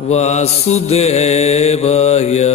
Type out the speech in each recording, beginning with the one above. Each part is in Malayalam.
വാസുദേവായ.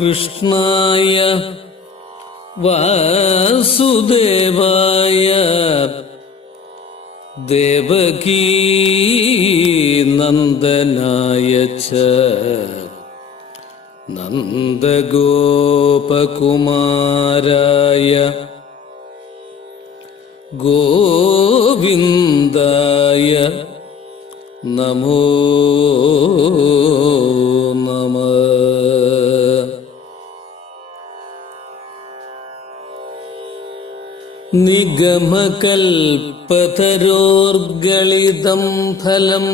കൃഷ്ണായ വാസുദേവായ. ദേവകീ നന്ദനായ ച. നന്ദഗോപകുമാരായ. ഗോവിന്ദ നമോ നമ. നിഗമകൽപ്പതരോർഗളിതം ഫലം.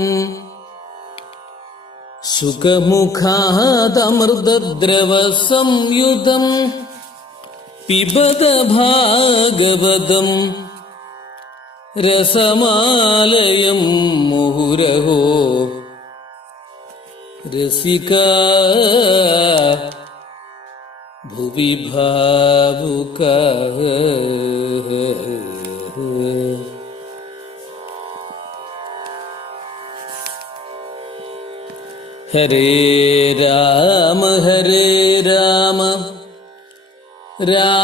സുഖമുഖാതമൃതദ്രവസംയുതം. പിബത ഭാഗവതം രസമാലയം മുഹുരഹോ. രസിക ഭുവി ഭാവുക ഹരേ രാമ ഹരേ രാമ. രാമ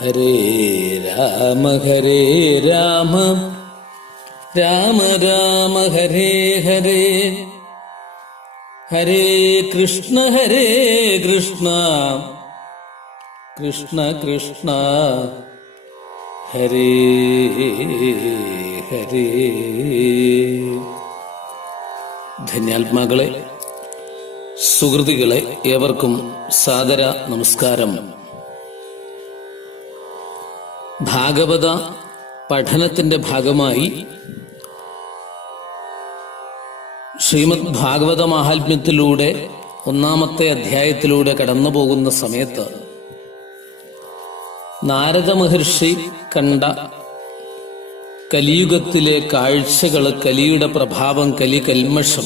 ഹരേ രാമ ഹരേ രാമ. രാമ രാമ ഹരേ ഹരേ. ഹരേ കൃഷ്ണ ഹരേ കൃഷ്ണ. കൃഷ്ണ കൃഷ്ണ. ഹരേ ഹരേ. ധന്യാത്മാക്കളെ സുഹൃത്തുക്കളെ ഏവർക്കും സാദര നമസ്കാരം. ഭാഗവത പഠനത്തിന്റെ ഭാഗമായി ശ്രീമദ് ഭാഗവത മാഹാത്മ്യത്തിലൂടെ ഒന്നാമത്തെ അധ്യായത്തിലൂടെ കടന്നു പോകുന്ന സമയത്ത് നാരദ മഹർഷി കണ്ട കലിയുഗത്തിലെ കാഴ്ചകൾ കലിയുടെ പ്രഭാവം കലി കൽമഷം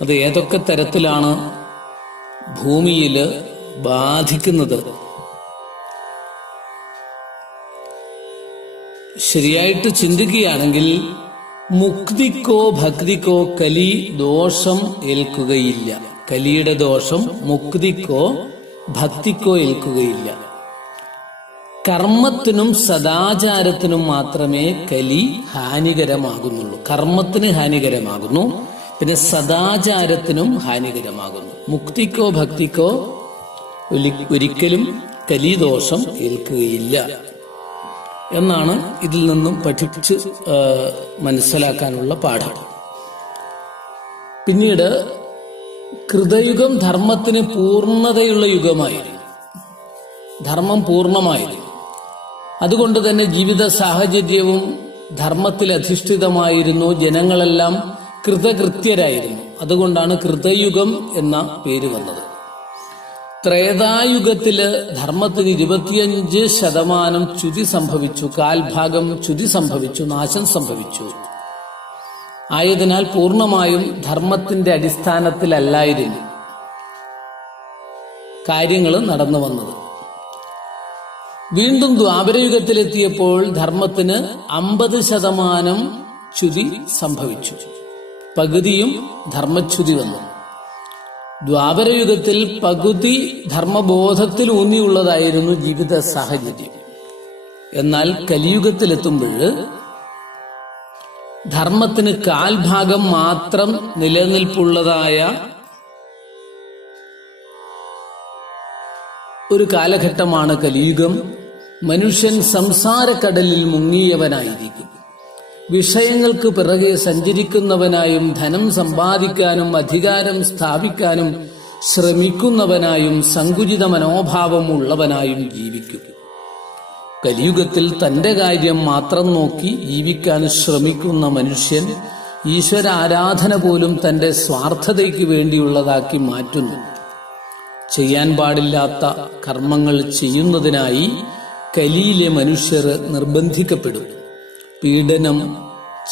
അത് ഏതൊക്കെ തരത്തിലാണ് ഭൂമിയിൽ ബാധിക്കുന്നത്? ശരിയായിട്ട് ചിന്തിക്കുകയാണെങ്കിൽ മുക്തിക്കോ ഭക്തിക്കോ കലി ദോഷം ഏൽക്കുകയില്ല. കലിയുടെ ദോഷം മുക്തിക്കോ ഭക്തിക്കോ ഏൽക്കുകയില്ല. കർമ്മത്തിനും സദാചാരത്തിനും മാത്രമേ കലി ഹാനികരമാകുന്നുള്ളൂ. കർമ്മത്തിന് ഹാനികരമാകുന്നു പിന്നെ സദാചാരത്തിനും ഹാനികരമാകുന്നു. മുക്തിക്കോ ഭക്തിക്കോ ഒരിക്കലും കലിദോഷം ഏൽക്കുകയില്ല. എന്നാണ് ഇതിൽ നിന്നും പഠിച്ച് മനസ്സിലാക്കാനുള്ള പാഠം. പിന്നീട് കൃതയുഗം ധർമ്മത്തിന് പൂർണതയുള്ള യുഗമായിരുന്നു. ധർമ്മം പൂർണമായിരുന്നു. അതുകൊണ്ട് തന്നെ ജീവിത സാഹചര്യവും ധർമ്മത്തിൽ അധിഷ്ഠിതമായിരുന്നു. ജനങ്ങളെല്ലാം കൃതകൃത്യരായിരുന്നു. അതുകൊണ്ടാണ് കൃതയുഗം എന്ന പേര് വന്നത്. ത്രേതായുഗത്തിൽ ധർമ്മത്തിന് ഇരുപത്തിയഞ്ച് ശതമാനം ചുതി സംഭവിച്ചു കാൽഭാഗം ചുതി സംഭവിച്ചു നാശം സംഭവിച്ചു. ആയതിനാൽ പൂർണമായും ധർമ്മത്തിന്റെ അടിസ്ഥാനത്തിലല്ലായിരുന്നു കാര്യങ്ങൾ നടന്നു വന്നത്. വീണ്ടും ദ്വാപരയുഗത്തിലെത്തിയപ്പോൾ ധർമ്മത്തിന് അമ്പത് ശതമാനം ചുതി സംഭവിച്ചു. പകുതിയും ധർമ്മച്യുതി വന്നു. ദ്വാപരയുഗത്തിൽ പകുതി ധർമ്മബോധത്തിൽ ഊന്നിയുള്ളതായിരുന്നു ജീവിത സാഹചര്യം. എന്നാൽ കലിയുഗത്തിലെത്തുമ്പോൾ ധർമ്മത്തിന് കാൽഭാഗം മാത്രം നിലനിൽപ്പുള്ളതായ ഒരു കാലഘട്ടമാണ് കലിയുഗം. മനുഷ്യൻ സംസാരക്കടലിൽ മുങ്ങിയവനായിരിക്കും. വിഷയങ്ങൾക്ക് പിറകെ സഞ്ചരിക്കുന്നവനായും ധനം സമ്പാദിക്കാനും അധികാരം സ്ഥാപിക്കാനും ശ്രമിക്കുന്നവനായും സങ്കുചിത മനോഭാവം ഉള്ളവനായും ജീവിക്കും. കലിയുഗത്തിൽ തന്റെ കാര്യം മാത്രം നോക്കി ജീവിക്കാൻ ശ്രമിക്കുന്ന മനുഷ്യൻ ഈശ്വര ആരാധന പോലും തന്റെ സ്വാർത്ഥതയ്ക്ക് വേണ്ടിയുള്ളതാക്കി മാറ്റുന്നു. ചെയ്യാൻ പാടില്ലാത്ത കർമ്മങ്ങൾ ചെയ്യുന്നതിനായി കലിയിലെ മനുഷ്യർ നിർബന്ധിക്കപ്പെടും പീഡനം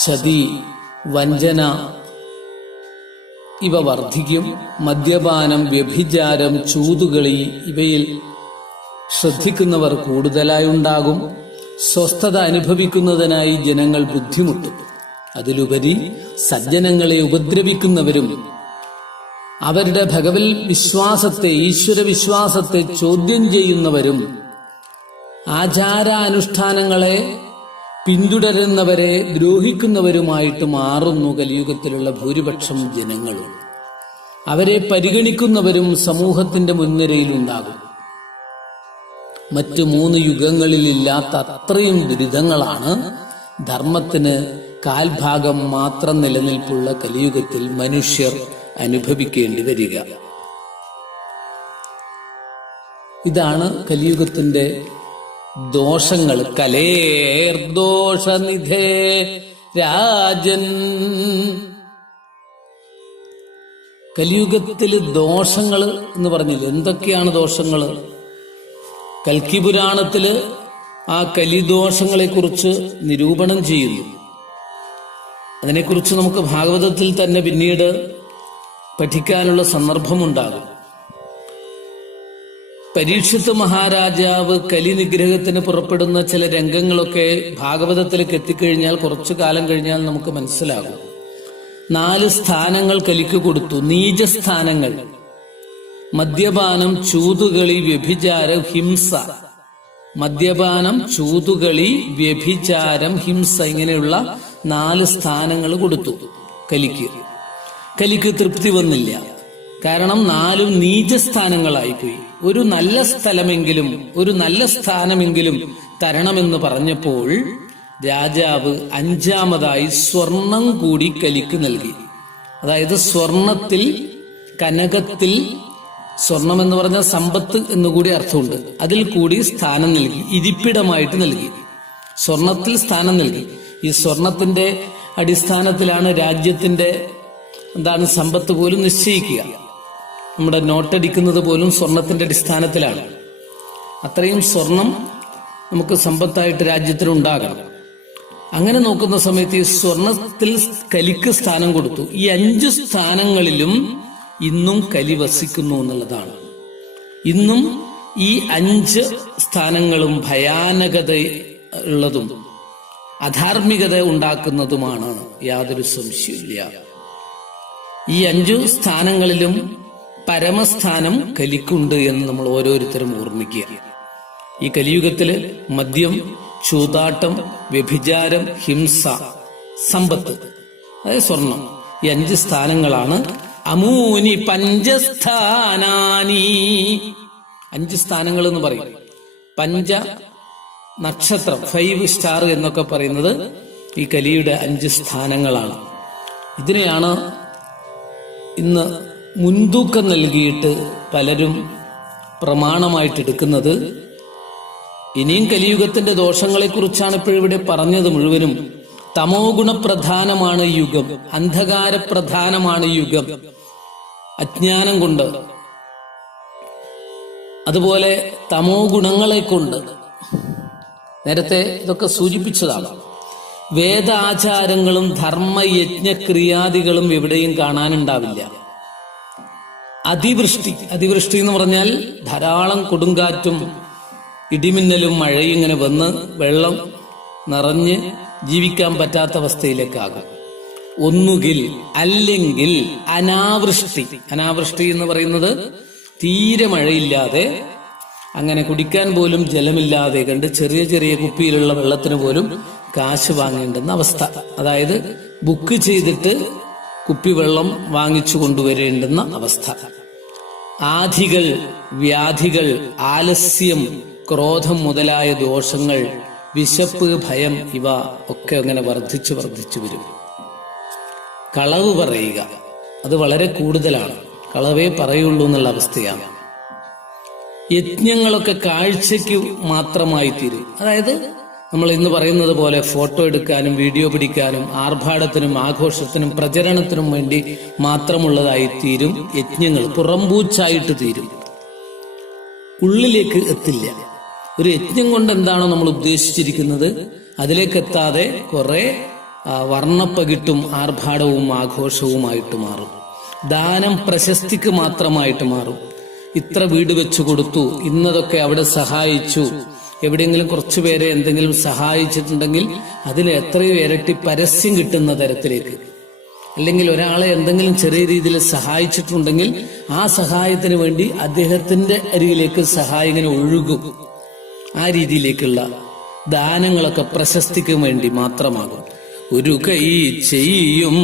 ചതി വഞ്ചന ഇവ വർദ്ധിക്കും മദ്യപാനം വ്യഭിചാരം ചൂതുകളി ഇവയിൽ ശ്രദ്ധിക്കുന്നവർ കൂടുതലായി ഉണ്ടാകും. സ്വസ്ഥത അനുഭവിക്കുന്നതിനായി ജനങ്ങൾ ബുദ്ധിമുട്ടും. അതിലുപരി സജ്ജനങ്ങളെ ഉപദ്രവിക്കുന്നവരും അവരുടെ ഭഗവൽ വിശ്വാസത്തെ ഈശ്വര വിശ്വാസത്തെ ചോദ്യം ചെയ്യുന്നവരും ആചാരാനുഷ്ഠാനങ്ങളെ പിന്തുടരുന്നവരെ ദ്രോഹിക്കുന്നവരുമായിട്ട് മാറുന്നു കലിയുഗത്തിലുള്ള ഭൂരിപക്ഷം ജനങ്ങളും. അവരെ പരിഗണിക്കുന്നവരും സമൂഹത്തിന്റെ മുൻനിരയിലുണ്ടാകും. മറ്റു മൂന്ന് യുഗങ്ങളിലില്ലാത്ത അത്രയും ദുരിതങ്ങളാണ് ധർമ്മത്തിന് കാൽഭാഗം മാത്രം നിലനിൽപ്പുള്ള കലിയുഗത്തിൽ മനുഷ്യർ അനുഭവിക്കേണ്ടി വരിക. ഇതാണ് കലിയുഗത്തിന്റെ ദോഷങ്ങൾ കലേർദോഷനിധേ രാജൻ. കലിയുഗത്തിൽ ദോഷങ്ങൾ എന്ന് പറഞ്ഞില്ല? എന്തൊക്കെയാണ് ദോഷങ്ങൾ? കൽക്കി പുരാണത്തിൽ ആ കലിദോഷങ്ങളെ കുറിച്ച് നിരൂപണം ചെയ്യുന്നു. അതിനെക്കുറിച്ച് നമുക്ക് ഭാഗവതത്തിൽ തന്നെ പിന്നീട് പഠിക്കാനുള്ള സന്ദർഭമുണ്ടാകും. പരീക്ഷിത്ത് മഹാരാജാവ് കലി നിഗ്രഹത്തിന് പുറപ്പെടുന്ന ചില രംഗങ്ങളൊക്കെ ഭാഗവതത്തിലേക്ക് എത്തിക്കഴിഞ്ഞാൽ കുറച്ചു കാലം കഴിഞ്ഞാൽ നമുക്ക് മനസ്സിലാകും. നാല് സ്ഥാനങ്ങൾ കലിക്ക് കൊടുത്തു. നീചസ്ഥാനങ്ങൾ. മദ്യപാനം ചൂതുകളി വ്യഭിചാരം ഹിംസ. മദ്യപാനം ചൂതുകളി വ്യഭിചാരം ഹിംസ ഇങ്ങനെയുള്ള നാല് സ്ഥാനങ്ങൾ കൊടുത്തു കലിക്ക്. കലിക്ക് തൃപ്തി വന്നില്ല. കാരണം നാലും നീചസ്ഥാനങ്ങളായിപ്പോയി. ഒരു നല്ല സ്ഥലമെങ്കിലും ഒരു നല്ല സ്ഥാനമെങ്കിലും തരണമെന്ന് പറഞ്ഞപ്പോൾ രാജാവ് അഞ്ചാമതായി സ്വർണം കൂടി കലിക്ക് നൽകി. അതായത് സ്വർണത്തിൽ കനകത്തിൽ സ്വർണം എന്ന് പറഞ്ഞ സമ്പത്ത് എന്നുകൂടി അർത്ഥമുണ്ട്. അതിൽ കൂടി സ്ഥാനം നൽകി ഇരിപ്പിടമായിട്ട് നൽകി. സ്വർണത്തിൽ സ്ഥാനം നൽകി. ഈ സ്വർണത്തിന്റെ അടിസ്ഥാനത്തിലാണ് രാജ്യത്തിന്റെ എന്താണ് സമ്പത്ത് പോലും നിശ്ചയിക്കുക. നമ്മുടെ നോട്ടടിക്കുന്നത് പോലും സ്വർണത്തിന്റെ അടിസ്ഥാനത്തിലാണ്. അത്രയും സ്വർണം നമുക്ക് സമ്പത്തായിട്ട് രാജ്യത്തിന് ഉണ്ടാകണം അങ്ങനെ നോക്കുന്ന സമയത്ത് ഈ സ്വർണത്തിൽ കലിക്ക് സ്ഥാനം കൊടുത്തു. ഈ അഞ്ച് സ്ഥാനങ്ങളിലും ഇന്നും കലി വസിക്കുന്നു എന്നുള്ളതാണ്. ഇന്നും ഈ അഞ്ച് സ്ഥാനങ്ങളും ഭയാനകത ഉള്ളതും അധാർമികത ഉണ്ടാക്കുന്നതുമാണ്. യാതൊരു സംശയമില്ല ഈ അഞ്ചു സ്ഥാനങ്ങളിലും പരമസ്ഥാനം കലിക്കുണ്ട് എന്ന് നമ്മൾ ഓരോരുത്തരും ഓർമ്മിക്കുക. ഈ കലിയുഗത്തിൽ മദ്യം ചൂതാട്ടം വ്യഭിചാരം ഹിംസ സമ്പത്ത് അതായത് സ്വർണം ഈ അഞ്ച് സ്ഥാനങ്ങളാണ്. അമൂനി പഞ്ചസ്ഥാനാനി. അഞ്ച് സ്ഥാനങ്ങൾ എന്ന് പറയും. പഞ്ച നക്ഷത്രം ഫൈവ് സ്റ്റാർ എന്നൊക്കെ പറയുന്നത് ഈ കലിയുടെ അഞ്ച് സ്ഥാനങ്ങളാണ്. ഇതിനെയാണ് ഇന്ന് മുൻതൂക്കം നൽകിയിട്ട് പലരും പ്രമാണമായിട്ട് എടുക്കുന്നത് ഇനിയും കലിയുഗത്തിന്റെ ദോഷങ്ങളെക്കുറിച്ചാണ് ഇപ്പോഴിവിടെ പറഞ്ഞത് മുഴുവനും. തമോ ഗുണപ്രധാനമാണ് യുഗം അന്ധകാര പ്രധാനമാണ് യുഗം. അജ്ഞാനം കൊണ്ട്. അതുപോലെ തമോ ഗുണങ്ങളെ കൊണ്ട്. നേരത്തെ ഇതൊക്കെ സൂചിപ്പിച്ചതാണ്. വേദാചാരങ്ങളും ധർമ്മയജ്ഞക്രിയാദികളും എവിടെയും കാണാനുണ്ടാവില്ല. അതിവൃഷ്ടി. അതിവൃഷ്ടി എന്ന് പറഞ്ഞാൽ ധാരാളം കൊടുങ്കാറ്റും ഇടിമിന്നലും മഴയും ഇങ്ങനെ വന്ന് വെള്ളം നിറഞ്ഞ് ജീവിക്കാൻ പറ്റാത്ത അവസ്ഥയിലേക്കാകും. ഒന്നുകിൽ അല്ലെങ്കിൽ അനാവൃഷ്ടി. അനാവൃഷ്ടി എന്ന് പറയുന്നത് തീരെ മഴയില്ലാതെ അങ്ങനെ കുടിക്കാൻ പോലും ജലമില്ലാതെ കണ്ട് ചെറിയ ചെറിയ കുപ്പിയിലുള്ള വെള്ളത്തിന് പോലും കാശ് വാങ്ങേണ്ടുന്ന അവസ്ഥ. അതായത് ബുക്ക് ചെയ്തിട്ട് കുപ്പിവെള്ളം വാങ്ങിച്ചു കൊണ്ടുവരേണ്ടുന്ന അവസ്ഥ. ആധികൾ വ്യാധികൾ ആലസ്യം ക്രോധം മുതലായ ദോഷങ്ങൾ വിശപ്പ് ഭയം ഇവ ഒക്കെ അങ്ങനെ വർദ്ധിച്ചു വർദ്ധിച്ചു വരും. കളവ് പറയുക അത് വളരെ കൂടുതലാണ്. കളവേ പറയുള്ളൂ എന്നുള്ള അവസ്ഥയാണ്. യജ്ഞങ്ങളൊക്കെ കാഴ്ചയ്ക്ക് മാത്രമായി തീരും. അതായത് നമ്മൾ ഇന്ന് പറയുന്നത് പോലെ ഫോട്ടോ എടുക്കാനും വീഡിയോ പിടിക്കാനും ആർഭാടത്തിനും ആഘോഷത്തിനും പ്രചരണത്തിനും വേണ്ടി മാത്രമുള്ളതായി തീരും. യജ്ഞങ്ങൾ പുറംപൂച്ചായിട്ട് തീരും. ഉള്ളിലേക്ക് എത്തില്ല. ഒരു യജ്ഞം കൊണ്ട് എന്താണോ നമ്മൾ ഉദ്ദേശിച്ചിരിക്കുന്നത്? അതിലേക്ക് എത്താതെ കുറെ വർണപ്പകിട്ടും ആർഭാടവും ആഘോഷവുമായിട്ട് മാറും. ദാനം പ്രശസ്തിക്ക് മാത്രമായിട്ട് മാറും. ഇത്ര വീട് വെച്ചു കൊടുത്തു ഇന്നതൊക്കെ അവിടെ സഹായിച്ചു എവിടെയെങ്കിലും കുറച്ചു പേരെ എന്തെങ്കിലും സഹായിച്ചിട്ടുണ്ടെങ്കിൽ അതിൽ എത്രയോ ഇരട്ടി പരസ്യം കിട്ടുന്ന തരത്തിലേക്ക്. അല്ലെങ്കിൽ ഒരാളെ എന്തെങ്കിലും ചെറിയ രീതിയിൽ സഹായിച്ചിട്ടുണ്ടെങ്കിൽ ആ സഹായത്തിന് വേണ്ടി അദ്ദേഹത്തിന്റെ അരികിലേക്ക് സഹായം ഇങ്ങനെ ഒഴുകും. ആ രീതിയിലേക്കുള്ള ദാനങ്ങളൊക്കെ പ്രശസ്തിക്ക് വേണ്ടി മാത്രമാകും. ഒരു കൈ ചെയ്യും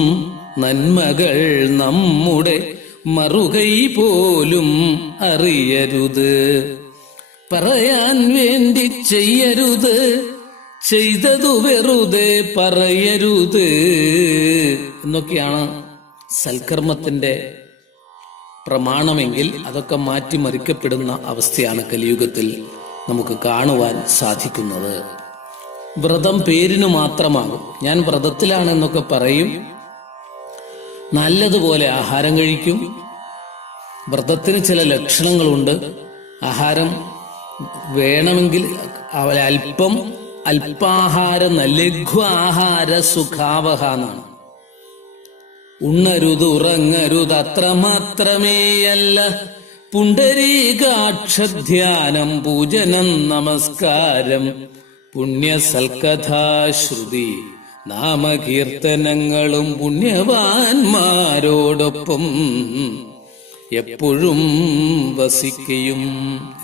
നന്മകൾ നമ്മുടെ മറുകൈ പോലും അറിയരുത്. പറയാൻ വേണ്ടി ചെയ്യരുത് ചെയ്തതു വെറുതെ പറയരുത് എന്നൊക്കെയാണ് സൽക്കർമ്മത്തിന്റെ പ്രമാണമെങ്കിൽ അതൊക്കെ മാറ്റിമറിക്കപ്പെടുന്ന അവസ്ഥയാണ് കലിയുഗത്തിൽ നമുക്ക് കാണുവാൻ സാധിക്കുന്നത്. വ്രതം പേരിന് മാത്രമാകും. ഞാൻ വ്രതത്തിലാണെന്നൊക്കെ പറയും. നല്ലതുപോലെ ആഹാരം കഴിക്കും. വ്രതത്തിന് ചില ലക്ഷണങ്ങളുണ്ട്. ആഹാരം വേണമെങ്കിൽ അല്പം അല്പാഹാര ലഘു ആഹാര സുഖാവഹ എന്നാണ് ഉണ്ണരുത് ഉറങ്ങരുത് അത്രമാത്രമേയല്ല പുണ്ടരീകാക്ഷധ്യാനം പൂജനം നമസ്കാരം പുണ്യസൽക്കഥാശ്രുതി നാമകീർത്തനങ്ങളും പുണ്യവാന്മാരോടൊപ്പം എപ്പോഴും വസിക്കുകയും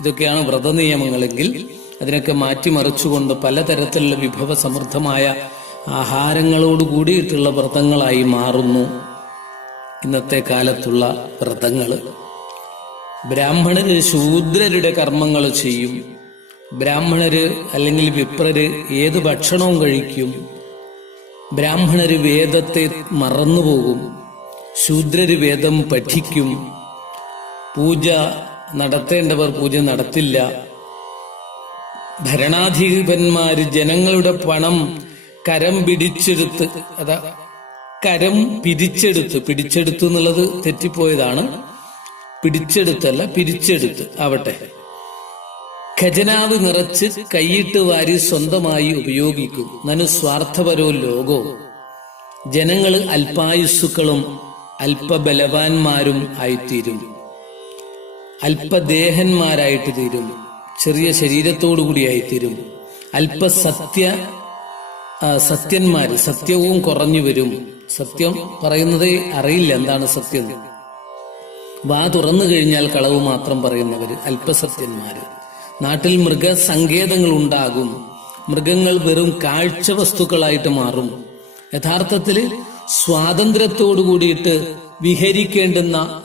ഇതൊക്കെയാണ് വ്രതനിയമങ്ങളെങ്കിൽ അതിനൊക്കെ മാറ്റിമറിച്ചുകൊണ്ട് പലതരത്തിലുള്ള വിഭവ സമൃദ്ധമായ ആഹാരങ്ങളോട് കൂടിയിട്ടുള്ള വ്രതങ്ങളായി മാറുന്നു. ഇന്നത്തെ കാലത്തുള്ള വ്രതങ്ങൾ ബ്രാഹ്മണര് ശൂദ്രരുടെ കർമ്മങ്ങൾ ചെയ്യും. ബ്രാഹ്മണര് അല്ലെങ്കിൽ വിപ്രര് ഏത് ഭക്ഷണവും കഴിക്കും. ബ്രാഹ്മണര് വേദത്തെ മറന്നുപോകും. ശൂദ്രര് വേദം പഠിക്കും. പൂജ നടത്തേണ്ടവർ പൂജ നടത്തില്ല. ഭരണാധിപന്മാര് ജനങ്ങളുടെ പണം കരം പിടിച്ചെടുത്ത് അതാ കരം പിരിച്ചെടുത്ത് പിടിച്ചെടുത്തു എന്നുള്ളത് തെറ്റിപ്പോയതാണ്. പിടിച്ചെടുത്തല്ല പിരിച്ചെടുത്ത്. ആവട്ടെ. ഖജനാവ് നിറച്ച് കൈയിട്ട് വാരി സ്വന്തമായി ഉപയോഗിക്കും. നനു സ്വാർത്ഥപരോ ലോകോ. ജനങ്ങൾ അല്പായുസ്സുക്കളും അല്പബലവാന്മാരും ആയിത്തീരും. അല്പദേഹന്മാരായിട്ട് തീരും. ചെറിയ ശരീരത്തോടുകൂടിയായിത്തീരും. അല്പസത്യ സത്യ സത്യന്മാര് സത്യവും കുറഞ്ഞു വരും. സത്യം പറയുന്നത് അറിയില്ല എന്താണ് സത്യം. വാ തുറന്നു കഴിഞ്ഞാൽ കളവ് മാത്രം പറയുന്നവര് അല്പസത്യന്മാര്. നാട്ടിൽ മൃഗസങ്കേതങ്ങൾ ഉണ്ടാകും മൃഗങ്ങൾ വെറും കാഴ്ച വസ്തുക്കളായിട്ട് മാറും. യഥാർത്ഥത്തിൽ സ്വാതന്ത്ര്യത്തോടു കൂടിയിട്ട് വിഹരിക്കേണ്ടുന്ന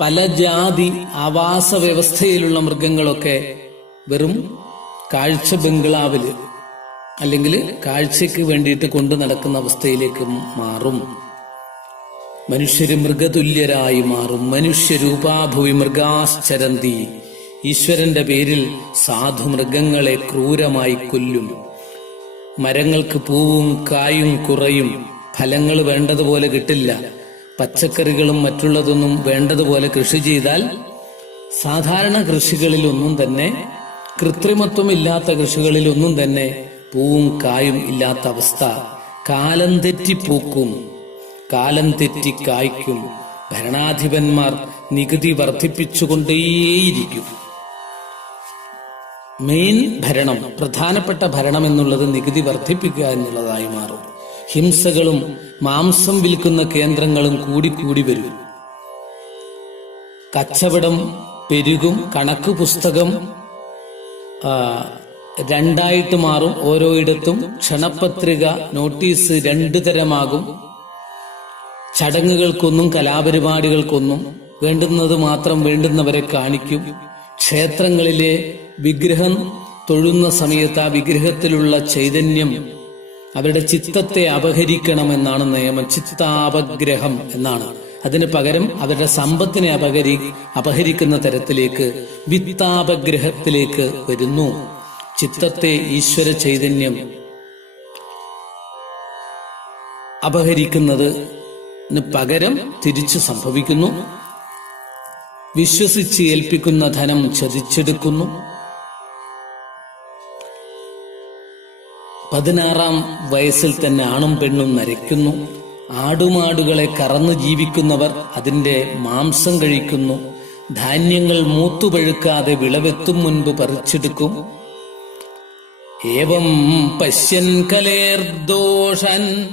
പല ജാതി ആവാസ വ്യവസ്ഥയിലുള്ള മൃഗങ്ങളൊക്കെ വെറും കാഴ്ച ബംഗ്ലാവിൽ അല്ലെങ്കിൽ കാഴ്ചയ്ക്ക് വേണ്ടിയിട്ട് കൊണ്ടു നടക്കുന്ന അവസ്ഥയിലേക്ക് മാറും. മനുഷ്യര് മൃഗതുല്യരായി മാറും. മനുഷ്യരൂപാഭുവി മൃഗാശ്ചരന്തി. ഈശ്വരന്റെ പേരിൽ സാധു മൃഗങ്ങളെ ക്രൂരമായി കൊല്ലും. മരങ്ങൾക്ക് പൂവും കായും കുറയും. ഫലങ്ങൾ വേണ്ടതുപോലെ കിട്ടില്ല. പച്ചക്കറികളും മറ്റുള്ളതൊന്നും വേണ്ടതുപോലെ കൃഷി ചെയ്താൽ സാധാരണ കൃഷികളിലൊന്നും തന്നെ കൃത്രിമത്വമില്ലാത്ത കൃഷികളിലൊന്നും തന്നെ പൂവും കായും ഇല്ലാത്ത അവസ്ഥ. കാലം തെറ്റി പൂക്കും. കാലം തെറ്റി കായ്ക്കും. ഭരണാധിപന്മാർ നികുതി വർദ്ധിപ്പിച്ചുകൊണ്ടേയിരിക്കും. മെയിൻ ഭരണം പ്രധാനപ്പെട്ട ഭരണം എന്നുള്ളത് നികുതി വർദ്ധിപ്പിക്കുക എന്നുള്ളതായി മാറും. ഹിംസകളും മാംസം വിൽക്കുന്ന കേന്ദ്രങ്ങളും കൂടിക്കൂടി വരും. കച്ചവടം പെരുകും കണക്ക് പുസ്തകം രണ്ടായിട്ട് മാറും. ഓരോയിടത്തും ക്ഷണപത്രിക നോട്ടീസ് രണ്ടു തരമാകും. ചടങ്ങുകൾക്കൊന്നും കലാപരിപാടികൾക്കൊന്നും വേണ്ടുന്നത് മാത്രം വേണ്ടുന്നവരെ കാണിക്കും. ക്ഷേത്രങ്ങളിലെ വിഗ്രഹം തൊഴുന്ന സമയത്ത് ആ വിഗ്രഹത്തിലുള്ള ചൈതന്യം അവരുടെ ചിത്തത്തെ അപഹരിക്കണമെന്നാണ് നിയമം. ചിത്താപഗ്രഹം എന്നാണ്. അതിന് പകരം അവരുടെ സമ്പത്തിനെ അപഹരി അപഹരിക്കുന്ന തരത്തിലേക്ക് വിത്താപഗ്രഹത്തിലേക്ക് വരുന്നു. ചിത്തത്തെ ഈശ്വര ചൈതന്യം അപഹരിക്കുന്നതിന് പകരം തിരിച്ചു സംഭവിക്കുന്നു. വിശ്വസിച്ച് ഏൽപ്പിക്കുന്ന ധനം ചതിച്ചെടുക്കുന്നു പതിനാറാം വയസ്സിൽ തന്നെ ആണും പെണ്ണും നരയ്ക്കുന്നു. ആടുമാടുകളെ കറന്നു ജീവിക്കുന്നവർ അതിന്റെ മാംസം കഴിക്കുന്നു. ധാന്യങ്ങൾ മൂത്തുപഴുക്കാതെ വിളവെത്തും മുൻപ് പറിച്ചെടുക്കും. ഏവം പശ്യൻ കലേർദോഷൻ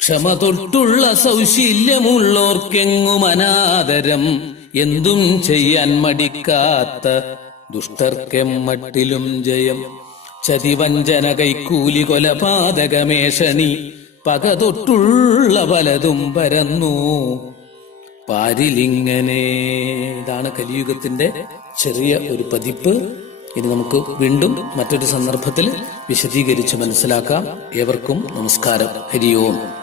ക്ഷമ തൊട്ടുള്ള സൗശീല്യമുള്ളോർക്കെങ്ങും അനാദരം. എന്തും ചെയ്യാൻ മടിക്കാത്ത ദുഷ്ടർക്കെമ്മട്ടിലും ജയം. ചതിവഞ്ചന കൈക്കൂലി കൊലപാതകമേഷണി പക തൊട്ടുള്ള പലതും പരന്നു. പാരിലിങ്ങനെ. ഇതാണ് കലിയുഗത്തിന്റെ ചെറിയ ഒരു പതിപ്പ്. ഇനി നമുക്ക് വീണ്ടും മറ്റൊരു സന്ദർഭത്തിൽ വിശദീകരിച്ച് മനസ്സിലാക്കാം. ഏവർക്കും നമസ്കാരം. ഹരിയോം